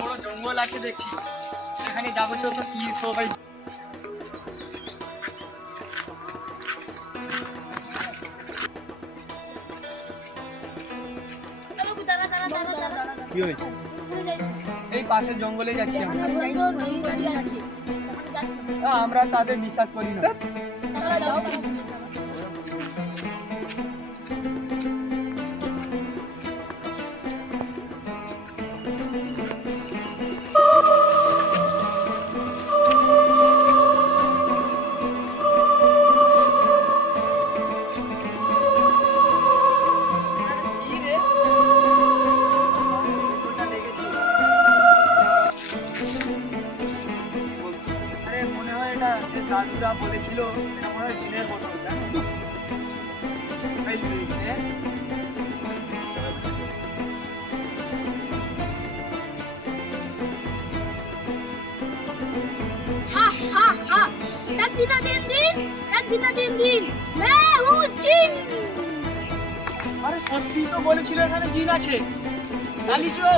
বড় জঙ্গল আছে দেখছি, এখানে যাবো চল তো কি সবাই। কি হয়েছে? এই পাশের জঙ্গলে যাচ্ছি আমরা তাদের বিশ্বাস করি না। মনে হয় এটা দাদুরা বলেছিল, এটা মনে হয় দিনের বোতল। আরে সত্যি তো বলেছিল এখানে জিন আছে। চালিয়েছো